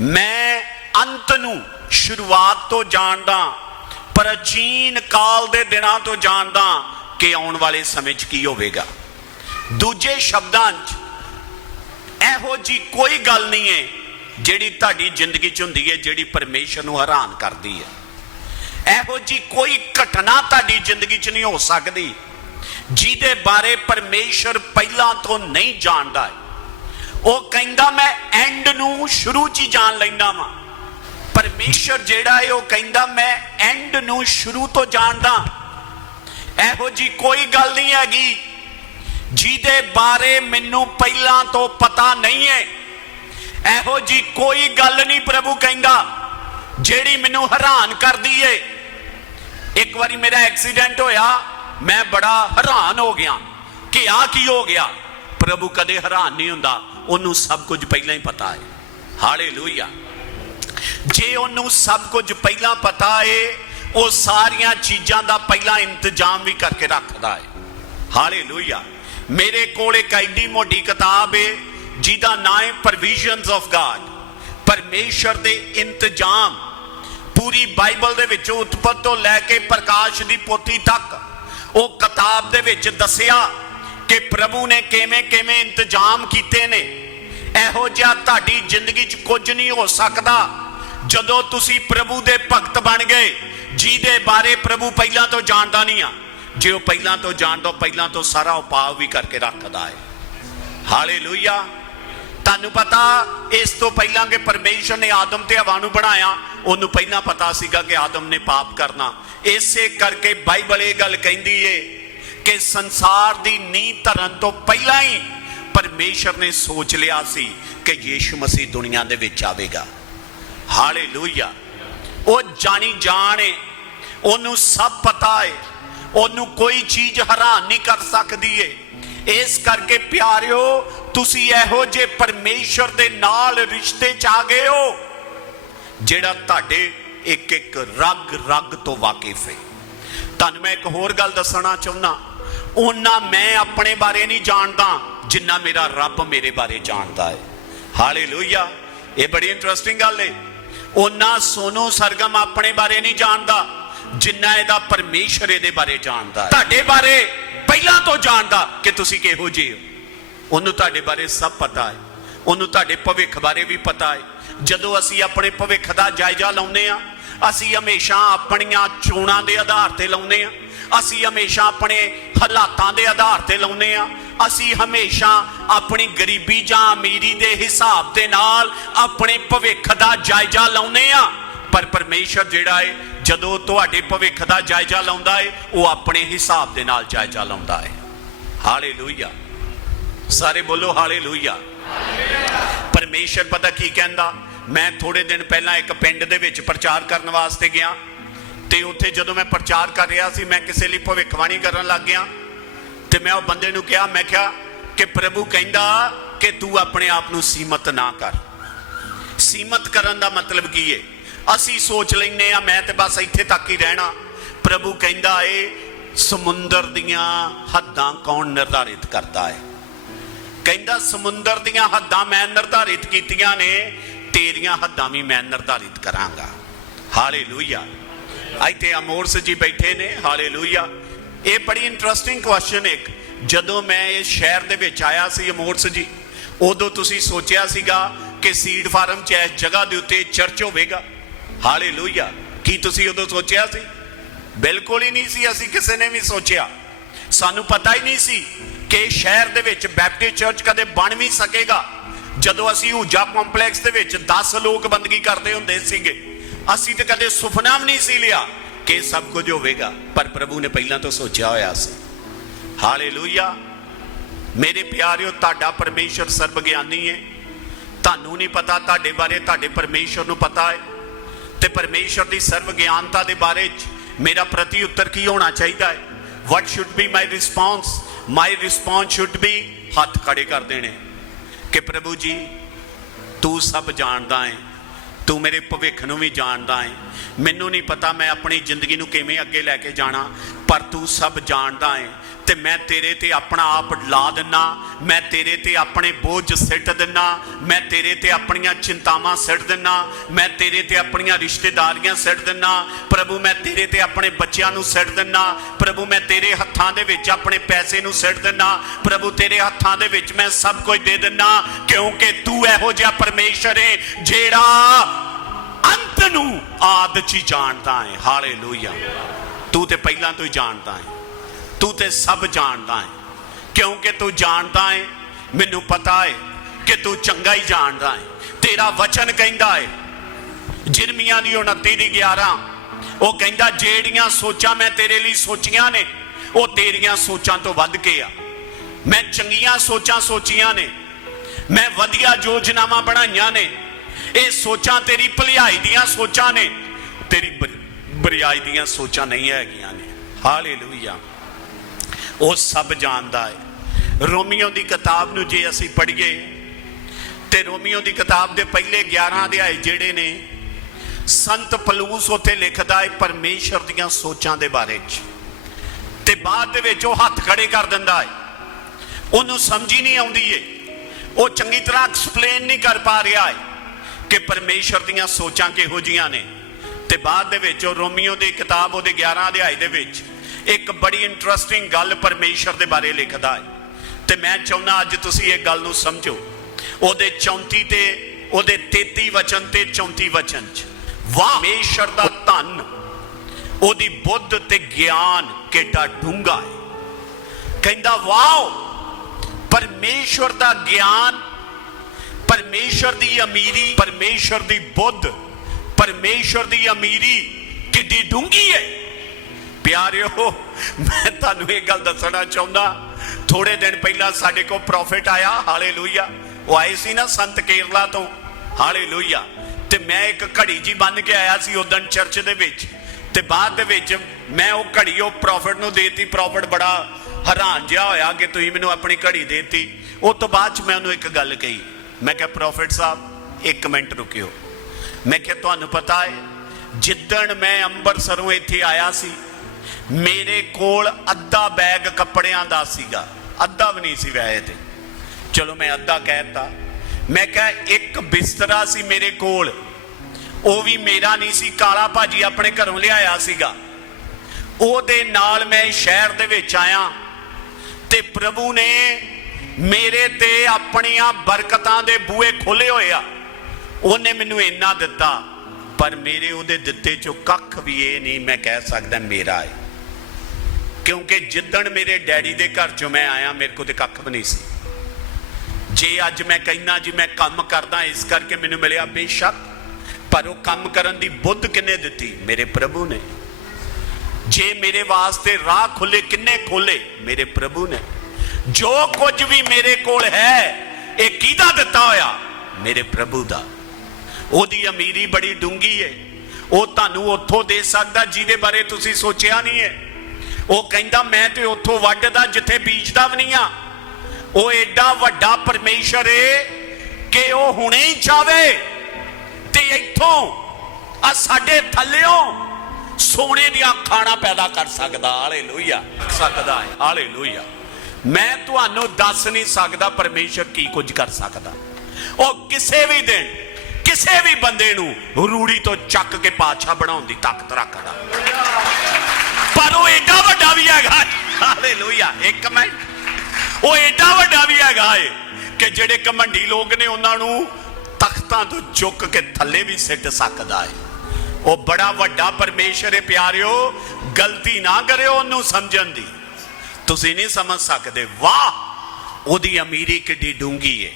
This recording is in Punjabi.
ਮੈਂ ਅੰਤ ਨੂੰ ਸ਼ੁਰੂਆਤ ਤੋਂ ਜਾਣਦਾ, ਪ੍ਰਾਚੀਨ ਕਾਲ ਦੇ ਦਿਨਾਂ ਤੋਂ ਜਾਣਦਾ ਕਿ ਆਉਣ ਵਾਲੇ ਸਮੇਂ 'ਚ ਕੀ ਹੋਵੇਗਾ। ਦੂਜੇ ਸ਼ਬਦਾਂ 'ਚ ਇਹੋ ਜੀ ਕੋਈ ਗੱਲ ਨਹੀਂ ਹੈ ਜਿਹੜੀ ਤੁਹਾਡੀ ਜ਼ਿੰਦਗੀ 'ਚ ਹੁੰਦੀ ਹੈ, ਜਿਹੜੀ ਪਰਮੇਸ਼ਰ ਨੂੰ ਹੈਰਾਨ ਕਰਦੀ ਹੈ। ਇਹੋ ਜੀ ਕੋਈ ਘਟਨਾ ਤੁਹਾਡੀ ਜ਼ਿੰਦਗੀ 'ਚ ਨਹੀਂ ਹੋ ਸਕਦੀ, ਜਿਹਦੇ ਬਾਰੇ ਪਰਮੇਸ਼ਰ ਪਹਿਲਾਂ ਤੋਂ ਨਹੀਂ ਜਾਣਦਾ ਹੈ। ਉਹ ਕਹਿੰਦਾ ਮੈਂ ਐਂਡ ਨੂੰ ਸ਼ੁਰੂ 'ਚ ਹੀ ਜਾਣ ਲੈਂਦਾ ਵਾਂ। ਪਰਮੇਸ਼ਰ ਜਿਹੜਾ ਹੈ ਉਹ ਕਹਿੰਦਾ ਮੈਂ ਐਂਡ ਨੂੰ ਸ਼ੁਰੂ ਤੋਂ ਜਾਣਦਾ। ਇਹੋ ਜੀ ਕੋਈ ਗੱਲ ਨਹੀਂ ਹੈਗੀ, ਜਿਹਦੇ ਬਾਰੇ ਮੈਨੂੰ ਪਹਿਲਾਂ ਤੋਂ ਪਤਾ ਨਹੀਂ ਹੈ ਇਹੋ ਜੀ ਕੋਈ ਗੱਲ ਨਹੀਂ ਪ੍ਰਭੂ ਕਹਿੰਦਾ, ਜਿਹੜੀ ਮੈਨੂੰ ਹੈਰਾਨ ਕਰਦੀ ਏ। ਇੱਕ ਵਾਰੀ ਮੇਰਾ ਐਕਸੀਡੈਂਟ ਹੋਇਆ, ਮੈਂ ਬੜਾ ਹੈਰਾਨ ਹੋ ਗਿਆ। ਕਿ ਆ ਕੀ ਹੋ ਗਿਆ? ਪ੍ਰਭੂ ਕਦੇ ਹੈਰਾਨ ਨਹੀਂ ਹੁੰਦਾ। ਉਹਨੂੰ ਸਭ ਕੁਝ ਪਹਿਲਾਂ ਹੀ ਪਤਾ ਹੈ। ਹਾਲੇਲੂਇਆ ਜੇ ਉਹਨੂੰ ਸਭ ਕੁਝ ਪਹਿਲਾਂ ਪਤਾ ਹੈ, ਉਹ ਸਾਰੀਆਂ ਚੀਜ਼ਾਂ ਦਾ ਪਹਿਲਾਂ ਇੰਤਜ਼ਾਮ ਵੀ ਕਰਕੇ ਰੱਖਦਾ ਹੈ। ਹਾਲੇਲੂਇਆ ਮੇਰੇ ਕੋਲ ਇੱਕ ਐਡੀ ਮੋਟੀ ਕਿਤਾਬ ਏ ਜਿਹਦਾ ਨਾਮ ਹੈ ਪ੍ਰੋਵੀਜ਼ਨਸ ਆਫ ਗਾਡ ਪਰਮੇਸ਼ਰ ਦੇ ਇੰਤਜ਼ਾਮ। ਪੂਰੀ ਬਾਈਬਲ ਦੇ ਵਿੱਚ ਉਤਪਤ ਤੋਂ ਲੈ ਕੇ ਪ੍ਰਕਾਸ਼ ਦੀ ਪੋਥੀ ਤੱਕ ਉਹ ਕਿਤਾਬ ਦੇ ਵਿੱਚ ਦੱਸਿਆ ਕਿ ਪ੍ਰਭੂ ਨੇ ਕਿਵੇਂ ਕਿਵੇਂ ਇੰਤਜ਼ਾਮ ਕੀਤੇ ਇਹੋ ਜਿਹਾ ਤੁਹਾਡੀ ਜ਼ਿੰਦਗੀ 'ਚ ਕੁਝ ਨਹੀਂ ਹੋ ਸਕਦਾ। ਜਦੋਂ ਤੁਸੀਂ ਪ੍ਰਭੂ ਦੇ ਭਗਤ ਬਣ ਗਏ, ਜਿਹਦੇ ਬਾਰੇ ਪ੍ਰਭੂ ਪਹਿਲਾਂ ਤੋਂ ਜਾਣਦਾ ਨਹੀਂ ਆ, ਜੇ ਉਹ ਪਹਿਲਾਂ ਤੋਂ ਜਾਣਦਾ ਪਹਿਲਾਂ ਤੋਂ ਸਾਰਾ ਉਪਾਅ ਵੀ ਕਰਕੇ ਰੱਖਦਾ ਹੈ ਹਾਲੇਲੂਇਆ ਤੁਹਾਨੂੰ ਪਤਾ, ਇਸ ਤੋਂ ਪਹਿਲਾਂ ਕਿ ਪਰਮੇਸ਼ਰ ਨੇ ਆਦਮ ਤੇ ਹਵਾ ਨੂੰ ਬਣਾਇਆ, ਉਹਨੂੰ ਪਹਿਲਾਂ ਪਤਾ ਸੀਗਾ ਕਿ ਆਦਮ ਨੇ ਪਾਪ ਕਰਨਾ। ਇਸੇ ਕਰਕੇ ਬਾਈਬਲ ਇਹ ਗੱਲ ਕਹਿੰਦੀ ਏ ਕਿ ਸੰਸਾਰ ਦੀ ਨੀਂਹ ਧਰਨ ਤੋਂ ਪਹਿਲਾਂ ਹੀ ਪਰਮੇਸ਼ਰ ਨੇ ਸੋਚ ਲਿਆ ਸੀ ਕਿ ਯੀਸ਼ੂ ਮਸੀਹ ਦੁਨੀਆ ਦੇ ਵਿੱਚ ਆਵੇਗਾ। ਹਾਲੇਲੂਇਆ ਉਹ ਜਾਣੀ ਜਾਣ ਏ। ਉਹਨੂੰ ਸਭ ਪਤਾ ਏ। ਉਹਨੂੰ ਕੋਈ ਚੀਜ਼ ਹੈਰਾਨ ਨਹੀਂ ਕਰ ਸਕਦੀ ਏ। ਇਸ ਕਰਕੇ ਪਿਆਰਿਓ, ਤੁਸੀਂ ਇਹੋ ਜੇ ਪਰਮੇਸ਼ਰ ਦੇ ਨਾਲ ਰਿਸ਼ਤੇ ਚ ਆ ਗਏ ਹੋ, ਜਿਹੜਾ ਤੁਹਾਡੇ ਇੱਕ ਇੱਕ ਰਗ ਰਗ ਤੋਂ ਵਾਕਿਫ ਹੈ ਤੁਹਾਨੂੰ ਮੈਂ ਇੱਕ ਹੋਰ ਗੱਲ ਦੱਸਣਾ ਚਾਹੁੰਦਾ। ਉਹਨਾਂ ਮੈਂ ਆਪਣੇ ਬਾਰੇ ਨਹੀਂ ਜਾਣਦਾ। ਜਿੰਨਾ ਮੇਰਾ ਰੱਬ ਮੇਰੇ ਬਾਰੇ ਜਾਣਦਾ ਹੈ। ਹਾਲੇਲੂਇਆ ਇਹ ਬੜੀ ਇੰਟਰਸਟਿੰਗ ਗੱਲ ਹੈ ਉਹਨਾਂ ਸੋਨੂ ਸਰਗਮ ਆਪਣੇ ਬਾਰੇ ਨਹੀਂ ਜਾਣਦਾ, ਜਿੰਨਾ ਇਹਦਾ ਪਰਮੇਸ਼ਰ ਇਹਦੇ ਬਾਰੇ ਜਾਣਦਾ ਤੁਹਾਡੇ ਬਾਰੇ ਪਹਿਲਾਂ ਤੋਂ ਜਾਣਦਾ ਕਿ ਤੁਸੀਂ ਕਿਹੋ ਜਿਹੇ ਹੋ। ਉਹਨੂੰ ਤੁਹਾਡੇ ਬਾਰੇ ਸਭ ਪਤਾ ਹੈ। ਉਹਨੂੰ ਤੁਹਾਡੇ ਭਵਿੱਖ ਬਾਰੇ ਵੀ ਪਤਾ ਹੈ। ਜਦੋਂ ਅਸੀਂ ਆਪਣੇ ਭਵਿੱਖ ਦਾ ਜਾਇਜ਼ਾ ਲਾਉਂਦੇ ਆ ਅਸੀਂ ਹਮੇਸ਼ਾ ਆਪਣੀਆਂ ਚੋਣਾਂ ਦੇ ਆਧਾਰ ਤੇ ਲਾਉਂਦੇ ਆ ਅਸੀਂ ਹਮੇਸ਼ਾ ਆਪਣੇ ਹਾਲਾਤਾਂ ਦੇ ਆਧਾਰ ਤੇ ਲਾਉਂਦੇ ਆ ਅਸੀਂ ਹਮੇਸ਼ਾ ਆਪਣੀ ਗਰੀਬੀ ਜਾਂ ਅਮੀਰੀ ਦੇ ਹਿਸਾਬ ਦੇ ਨਾਲ ਆਪਣੇ ਭਵਿੱਖ ਦਾ ਜਾਇਜ਼ਾ ਲਾਉਂਦੇ ਆ ਪਰ ਪਰਮੇਸ਼ਰ ਜਿਹੜਾ ਹੈ ਜਦੋਂ ਤੁਹਾਡੇ ਭਵਿੱਖ ਦਾ ਜਾਇਜ਼ਾ ਲਾਉਂਦਾ ਹੈ ਉਹ ਆਪਣੇ ਹਿਸਾਬ ਦੇ ਨਾਲ ਜਾਇਜ਼ਾ ਲਾਉਂਦਾ ਹੈ ਹਾਲੇਲੂਇਆ। ਸਾਰੇ ਬੋਲੋ ਹਾਲੇਲੂਇਆ। ਪਰਮੇਸ਼ਰ ਪਤਾ ਕੀ ਕਹਿੰਦਾ? ਮੈਂ ਥੋੜੇ ਦਿਨ ਪਹਿਲਾਂ ਇੱਕ ਪਿੰਡ ਦੇ ਵਿੱਚ ਪ੍ਰਚਾਰ ਕਰਨ ਵਾਸਤੇ ਗਿਆ ਤੇ ਉੱਥੇ ਜਦੋਂ ਮੈਂ ਪ੍ਰਚਾਰ ਕਰ ਰਿਹਾ ਸੀ, ਮੈਂ ਕਿਸੇ ਲਈ ਭਵਿੱਖਬਾਣੀ ਕਰਨ ਲੱਗ ਗਿਆ ਤੇ ਮੈਂ ਉਹ ਬੰਦੇ ਨੂੰ ਕਿਹਾ, ਮੈਂ ਕਿਹਾ ਕਿ ਪ੍ਰਭੂ ਕਹਿੰਦਾ ਕਿ ਤੂੰ ਆਪਣੇ ਆਪ ਨੂੰ ਸੀਮਤ ਨਾ ਕਰ। ਸੀਮਤ ਕਰਨ ਦਾ ਮਤਲਬ ਕੀ ਹੈ ਅਸੀਂ ਸੋਚ ਲੈਨੇ ਆ ਮੈਂ ਤੇ ਬਸ ਇੱਥੇ ਤੱਕ ਹੀ ਰਹਿਣਾ। ਪ੍ਰਭੂ ਕਹਿੰਦਾ ਏ, ਸਮੁੰਦਰ ਦੀਆਂ ਹੱਦਾਂ ਕੌਣ ਨਿਰਧਾਰਿਤ ਕਰਦਾ ਹੈ ਕਹਿੰਦਾ, ਸਮੁੰਦਰ ਦੀਆਂ ਹੱਦਾਂ ਮੈਂ ਨਿਰਧਾਰਿਤ ਕੀਤੀਆਂ ਨੇ ਤੇਰੀਆਂ ਹੱਦਾਂ ਵੀ ਮੈਂ ਨਿਰਧਾਰਿਤ ਕਰਾਂਗਾ। ਹਾਲੇਲੂਇਆ ਇੱਥੇ ਅਮੋਰਸ ਜੀ ਬੈਠੇ ਨੇ। ਹਾਲੇਲੂਇਆ ਇਹ ਬੜੀ ਇੰਟਰਸਟਿੰਗ ਕੁਐਸਚਨ ਇੱਕ। ਜਦੋਂ ਮੈਂ ਇਸ ਸ਼ਹਿਰ ਦੇ ਵਿੱਚ ਆਇਆ ਸੀ ਅਮੋਰਸ ਜੀ, ਉਦੋਂ ਤੁਸੀਂ ਸੋਚਿਆ ਸੀਗਾ ਕਿ ਸੀਡ ਫਾਰਮ 'ਚ ਇਸ ਜਗ੍ਹਾ ਦੇ ਉੱਤੇ ਚਰਚ ਹੋਵੇਗਾ। ਹਾਲੇਲੂਇਆ ਕੀ ਤੁਸੀਂ ਉਦੋਂ ਸੋਚਿਆ ਸੀ? ਬਿਲਕੁਲ ਹੀ ਨਹੀਂ ਸੀ, ਅਸੀਂ ਕਿਸੇ ਨੇ ਵੀ ਸੋਚਿਆ। ਸਾਨੂੰ ਪਤਾ ਹੀ ਨਹੀਂ ਸੀ ਕਿ ਸ਼ਹਿਰ ਦੇ ਵਿੱਚ ਬੈਪਟਿਸਟ ਚਰਚ ਕਦੇ ਬਣ ਵੀ ਸਕੇਗਾ। ਜਦੋਂ ਅਸੀਂ ਊਜਾ ਕੰਪਲੈਕਸ ਦੇ ਵਿੱਚ 10 ਲੋਕ ਬੰਦਗੀ ਕਰਦੇ ਹੁੰਦੇ ਸੀਗੇ, ਅਸੀਂ ਤਾਂ ਕਦੇ ਸੁਪਨਾ ਵੀ ਨਹੀਂ ਸੀ ਲਿਆ ਕਿ ਸਭ ਕੁਝ ਹੋਵੇਗਾ। ਪਰ ਪ੍ਰਭੂ ਨੇ ਪਹਿਲਾਂ ਤੋਂ ਸੋਚਿਆ ਹੋਇਆ ਸੀ। ਹਾਲੇਲੂਇਆ। ਮੇਰੇ ਪਿਆਰਿਓ, ਤੁਹਾਡਾ ਪਰਮੇਸ਼ਰ ਸਰਬ ਗਿਆਨੀ ਹੈ ਤੁਹਾਨੂੰ ਨਹੀਂ ਪਤਾ ਤੁਹਾਡੇ ਬਾਰੇ, ਤੁਹਾਡੇ ਪਰਮੇਸ਼ਰ ਨੂੰ ਪਤਾ ਹੈ ਤੇ ਪਰਮੇਸ਼ਰ ਦੀ ਸਰਵ ਗਿਆਨਤਾ ਦੇ ਬਾਰੇ ਚ ਮੇਰਾ ਪ੍ਰਤੀ ਉੱਤਰ ਕੀ ਹੋਣਾ ਚਾਹੀਦਾ ਹੈ what should be my response my response should be ਹੱਥ ਖੜੇ ਕਰ ਦੇਣੇ। ਕਿ ਪ੍ਰਭੂ ਜੀ, ਤੂੰ ਸਭ ਜਾਣਦਾ ਹੈ। ਤੂੰ ਮੇਰੇ ਭਵਿੱਖ ਨੂੰ ਵੀ ਜਾਣਦਾ ਹੈ। ਮੈਨੂੰ ਨਹੀਂ ਪਤਾ ਮੈਂ ਆਪਣੀ ਜ਼ਿੰਦਗੀ ਨੂੰ ਕਿਵੇਂ ਅੱਗੇ ਲੈ ਕੇ ਜਾਣਾ, ਪਰ ਤੂੰ ਸਭ ਜਾਣਦਾ ਹੈ। ਤੇ ਮੈਂ ਤੇਰੇ ਤੇ ਆਪਣਾ ਆਪ ਲਾ ਦਿੰਨਾ, ਮੈਂ ਤੇਰੇ ਤੇ ਆਪਣੇ ਬੋਝ ਸਿੱਟ ਦਿੰਨਾ, ਮੈਂ ਤੇਰੇ ਤੇ ਆਪਣੀਆਂ ਚਿੰਤਾਵਾਂ ਸਿੱਟ ਦਿੰਨਾ, ਮੈਂ ਤੇਰੇ ਤੇ ਆਪਣੀਆਂ ਰਿਸ਼ਤੇਦਾਰੀਆਂ ਸਿੱਟ ਦਿੰਨਾ, ਪ੍ਰਭੂ ਮੈਂ ਤੇਰੇ ਤੇ ਆਪਣੇ ਬੱਚਿਆਂ ਨੂੰ ਸਿੱਟ ਦਿੰਨਾ, ਪ੍ਰਭੂ ਮੈਂ ਤੇਰੇ ਹੱਥਾਂ ਦੇ ਵਿੱਚ ਆਪਣੇ ਪੈਸੇ ਨੂੰ ਸਿੱਟ ਦਿੰਨਾ, ਪ੍ਰਭੂ ਤੇਰੇ ਹੱਥਾਂ ਦੇ ਵਿੱਚ ਮੈਂ ਸਭ ਕੁਝ ਦੇ ਦਿੰਨਾ, ਕਿਉਂਕਿ ਤੂੰ ਇਹੋ ਜਿਹਾ ਪਰਮੇਸ਼ਰ ਹੈ ਜਿਹੜਾ ਅੰਤ ਨੂੰ ਆਦ ਚ ਹੀ ਜਾਣਦਾ ਹੈ ਹਾਲੇਲੂਇਆ। ਤੂੰ ਤੇ ਪਹਿਲਾਂ ਤੋਂ ਹੀ ਜਾਣਦਾ ਹੈ ਤੂੰ ਤੇ ਸਭ ਜਾਣਦਾ ਹੈ ਕਿਉਂਕਿ ਤੂੰ ਜਾਣਦਾ ਹੈ ਮੈਨੂੰ ਪਤਾ ਹੈ ਕਿ ਤੂੰ ਚੰਗਾ ਹੀ ਜਾਣਦਾ ਹੈ ਤੇਰਾ ਵਚਨ ਕਹਿੰਦਾ ਹੈ ਜਿਰਮੀਆਂ ਦੀ 29 ਦੀ 11 ਉਹ ਕਹਿੰਦਾ ਜਿਹੜੀਆਂ ਸੋਚਾਂ ਮੈਂ ਤੇਰੇ ਲਈ ਸੋਚੀਆਂ ਨੇ ਉਹ ਤੇਰੀਆਂ ਸੋਚਾਂ ਤੋਂ ਵੱਧ ਕੇ ਆ ਮੈਂ ਚੰਗੀਆਂ ਸੋਚਾਂ ਸੋਚੀਆਂ ਨੇ ਮੈਂ ਵਧੀਆ ਯੋਜਨਾਵਾਂ ਬਣਾਈਆਂ ਨੇ ਇਹ ਸੋਚਾਂ ਤੇਰੀ ਭਲਾਈ ਦੀਆਂ ਸੋਚਾਂ ਨੇ ਤੇਰੀ ਬੁਰ- ਬੁਰਾਈ ਦੀਆਂ ਸੋਚਾਂ ਨਹੀਂ ਹੈਗੀਆਂ ਨੇ ਹਾਲੇਲੂਇਆ ਉਹ ਸਭ ਜਾਣਦਾ ਹੈ। ਰੋਮੀਓ ਦੀ ਕਿਤਾਬ ਨੂੰ ਜੇ ਅਸੀਂ ਪੜ੍ਹੀਏ, ਤੇ ਰੋਮੀਓ ਦੀ ਕਿਤਾਬ ਦੇ ਪਹਿਲੇ 11 ਅਧਿਆਏ ਜਿਹੜੇ ਨੇ, ਸੰਤ ਪਲੂਸ ਉੱਥੇ ਲਿਖਦਾ ਹੈ ਪਰਮੇਸ਼ਰ ਦੀਆਂ ਸੋਚਾਂ ਦੇ ਬਾਰੇ ਚ। ਤੇ ਬਾਅਦ ਦੇ ਵਿੱਚ ਉਹ ਹੱਥ ਖੜੇ ਕਰ ਦਿੰਦਾ ਹੈ। ਉਹਨੂੰ ਸਮਝ ਹੀ ਨਹੀਂ ਆਉਂਦੀ ਏ। ਉਹ ਚੰਗੀ ਤਰ੍ਹਾਂ ਐਕਸਪਲੇਨ ਨਹੀਂ ਕਰ ਪਾ ਰਿਹਾ ਹੈ ਕਿ ਪਰਮੇਸ਼ਰ ਦੀਆਂ ਸੋਚਾਂ ਕਿਹੋ ਜੀਆਂ ਨੇ। ਤੇ ਬਾਅਦ ਦੇ ਵਿੱਚ ਉਹ ਰੋਮੀਓ ਦੀ ਕਿਤਾਬ ਉਹਦੇ 11 ਅਧਿਆਏ ਦੇ ਵਿੱਚ ਇੱਕ ਬੜੀ ਇੰਟਰਸਟਿੰਗ ਗੱਲ ਪਰਮੇਸ਼ਰ ਦੇ ਬਾਰੇ ਲਿਖਦਾ ਹੈ। ਤੇ ਮੈਂ ਚਾਹੁੰਦਾ ਅੱਜ ਤੁਸੀਂ ਇਹ ਗੱਲ ਨੂੰ ਸਮਝੋ। ਉਹਦੇ 34 ਤੇ, ਉਹਦੇ 33 ਵਚਨ ਤੇ 34 ਵਚਨ ਚ, ਵਾਹ, ਪਰਮੇਸ਼ਰ ਦਾ ਧਨ, ਉਹਦੀ ਬੁੱਧ ਤੇ ਗਿਆਨ ਕਿੱਡਾ ਡੂੰਘਾ ਹੈ। ਕਹਿੰਦਾ, ਵਾਓ ਪਰਮੇਸ਼ਵਰ ਦਾ ਗਿਆਨ ਪਰਮੇਸ਼ਵਰ ਦੀ ਅਮੀਰੀ ਪਰਮੇਸ਼ਵਰ ਦੀ ਬੁੱਧ ਪਰਮੇਸ਼ਵਰ ਦੀ ਅਮੀਰੀ ਕਿੱਡੀ ਡੂੰਗੀ ਹੈ। ਪਿਆਰਿਓ, ਮੈਂ ਤੁਹਾਨੂੰ ਇਹ ਗੱਲ ਦੱਸਣਾ ਚਾਹੁੰਦਾ ਥੋੜੇ ਦਿਨ ਪਹਿਲਾਂ ਸਾਡੇ ਕੋਲ ਪ੍ਰੋਫਿਟ ਆਇਆ ਹਾਲੇਲੂਇਆ ਉਹ ਆਏ ਸੀ ਨਾ ਸੰਤ ਕੇਰਲਾ ਤੋਂ ਹਾਲੇਲੂਇਆ ਤੇ ਮੈਂ ਇੱਕ ਘੜੀ ਜੀ ਬੰਨ ਕੇ ਆਇਆ ਸੀ ਉਦੋਂ ਚਰਚ ਦੇ ਵਿੱਚ, ਤੇ ਬਾਅਦ ਦੇ ਵਿੱਚ ਮੈਂ ਉਹ ਘੜੀ ਉਹ ਪ੍ਰੋਫਿਟ ਨੂੰ ਦੇਤੀ ਪ੍ਰੋਫਿਟ ਬੜਾ ਹੈਰਾਨ ਜਿਹਾ ਹੋਇਆ ਕਿ ਤੁਸੀਂ ਮੈਨੂੰ ਆਪਣੀ ਘੜੀ ਦੇਤੀ। ਉਸ ਤੋਂ ਬਾਅਦ ਚ ਮੈਂ ਉਹਨੂੰ ਇੱਕ ਗੱਲ ਕਹੀ, ਮੈਂ ਕਿਹਾ ਪ੍ਰੋਫਿਟ ਸਾਹਿਬ, ਇੱਕ ਮਿੰਟ ਰੁਕਿਓ। ਮੈਂ ਕਿਹਾ, ਤੁਹਾਨੂੰ ਪਤਾ ਹੈ, ਜਿੱਦਣ ਮੈਂ ਅੰਮ੍ਰਿਤਸਰੋਂ ਇੱਥੇ ਆਇਆ ਸੀ ਮੇਰੇ ਕੋਲ ਅੱਧਾ ਬੈਗ ਕੱਪੜਿਆਂ ਦਾ ਸੀਗਾ। ਅੱਧਾ ਵੀ ਨਹੀਂ ਸੀ ਵੈਸੇ ਤੇ। ਚਲੋ ਮੈਂ ਅੱਧਾ ਕਹਿਤਾ। ਮੈਂ ਕਿਹਾ, ਇੱਕ ਬਿਸਤਰਾ ਸੀ ਮੇਰੇ ਕੋਲ। ਉਹ ਵੀ ਮੇਰਾ ਨਹੀਂ ਸੀ, ਕਾਲਾ ਭਾਜੀ ਆਪਣੇ ਘਰੋਂ ਲਿਆਇਆ ਸੀਗਾ। ਉਹਦੇ ਨਾਲ ਮੈਂ ਸ਼ਹਿਰ ਦੇ ਵਿੱਚ ਆਇਆ ਤੇ ਪ੍ਰਭੂ ਨੇ ਮੇਰੇ ਤੇ ਆਪਣੀਆਂ ਬਰਕਤਾਂ ਦੇ ਬੂਹੇ ਖੋਲੇ ਹੋਏ ਆ। ਉਹਨੇ ਮੈਨੂੰ ਇੰਨਾ ਦਿੱਤਾ। ਪਰ ਮੇਰੇ ਉਹਦੇ ਦਿੱਤੇ ਚੋਂ ਕੱਖ ਵੀ ਇਹ ਨਹੀਂ ਮੈਂ ਕਹਿ ਸਕਦਾ ਮੇਰਾ ਹੈ। ਕਿਉਂਕਿ ਜਿੱਦਣ ਮੇਰੇ ਡੈਡੀ ਦੇ ਘਰ ਚੋਂ ਮੈਂ ਆਇਆ, ਮੇਰੇ ਕੋਲ ਤੇ ਕੱਖ ਵੀ ਨਹੀਂ ਸੀ। ਜੇ ਅੱਜ ਮੈਂ ਕਹਿਣਾ ਜੀ ਮੈਂ ਕੰਮ ਕਰਦਾ, ਇਸ ਕਰਕੇ ਮੈਨੂੰ ਮਿਲਿਆ ਬੇਸ਼ੱਕ। ਪਰ ਉਹ ਕੰਮ ਕਰਨ ਦੀ ਬੁੱਧ ਕਿੰਨੇ ਦਿੱਤੀ? ਮੇਰੇ ਪ੍ਰਭੂ ਨੇ। ਜੇ ਮੇਰੇ ਵਾਸਤੇ ਰਾਹ ਖੁੱਲੇ ਕਿੰਨੇ ਖੋਲੇ ਮੇਰੇ ਪ੍ਰਭੂ ਨੇ। ਜੋ ਕੁਝ ਵੀ ਮੇਰੇ ਕੋਲ ਹੈ, ਇਹ ਕਿਹਦਾ ਦਿੱਤਾ ਹੋਇਆ? ਮੇਰੇ ਪ੍ਰਭੂ ਦਾ। ਉਹਦੀ ਅਮੀਰੀ ਬੜੀ ਡੂੰਗੀ ਹੈ ਉਹ ਤੁਹਾਨੂੰ ਉੱਥੋਂ ਦੇ ਸਕਦਾ ਜਿਹਦੇ ਬਾਰੇ ਤੁਸੀਂ ਸੋਚਿਆ ਨਹੀਂ ਹੈ ਉਹ ਕਹਿੰਦਾ, ਮੈਂ ਤੇ ਉੱਥੋਂ ਵੱਢਦਾ ਜਿੱਥੇ ਬੀਜਦਾ ਵੀ ਨਹੀਂ ਆ। ਉਹ ਐਡਾ ਵੱਡਾ ਪਰਮੇਸ਼ਰ ਏ ਕਿ ਉਹ ਹੁਣੇ ਹੀ ਚਾਵੇ ਤੇ ਇੱਥੋਂ ਆ ਸਾਡੇ ਥੱਲਿਓਂ ਸੋਨੇ ਦੀਆਂ ਖਾਣਾ ਪੈਦਾ ਕਰ ਸਕਦਾ। ਹਾਲੇਲੂਇਆ। ਸਕਦਾ ਹੈ ਹਾਲੇਲੂਇਆ। ਮੈਂ ਤੁਹਾਨੂੰ ਦੱਸ ਨਹੀਂ ਸਕਦਾ ਪਰਮੇਸ਼ਰ ਕੀ ਕੁਝ ਕਰ ਸਕਦਾ। ਉਹ ਕਿਸੇ ਵੀ ਦਿਨ ਕਿਸੇ ਵੀ ਬੰਦੇ ਨੂੰ ਰੂੜੀ ਤੋਂ ਚੱਕ ਕੇ ਪਾਛਾ ਬਣਾਉਣ ਦੀ ਤਾਕਤ ਰੱਖਦਾ ਪਰ ਉਹ ਏਡਾ ਵੱਡਾ ਵੀ ਹੈਗਾ ਹਾਲੇਲੂਇਆ, ਇੱਕ ਮਿੰਟ। ਉਹ ਏਡਾ ਵੱਡਾ ਵੀ ਹੈਗਾ ਏ ਕਿ ਜਿਹੜੇ ਕਮੰਡੀ ਲੋਕ ਨੇ ਉਹਨਾਂ ਨੂੰ ਤਖਤਾਂ ਤੋਂ ਚੁੱਕ ਕੇ ਥੱਲੇ ਵੀ ਸਿੱਟ ਸਕਦਾ ਏ ਉਹ ਬੜਾ ਵੱਡਾ ਪਰਮੇਸ਼ਰ ਹੈ ਪਿਆਰਿਓ, ਗਲਤੀ ਨਾ ਕਰਿਓ ਉਹਨੂੰ ਸਮਝਣ ਦੀ। ਤੁਸੀਂ ਨਹੀਂ ਸਮਝ ਸਕਦੇ। ਵਾਹ! ਉਹਦੀ ਅਮੀਰੀ ਕਿੱਡੀ ਡੂੰਗੀ ਏ।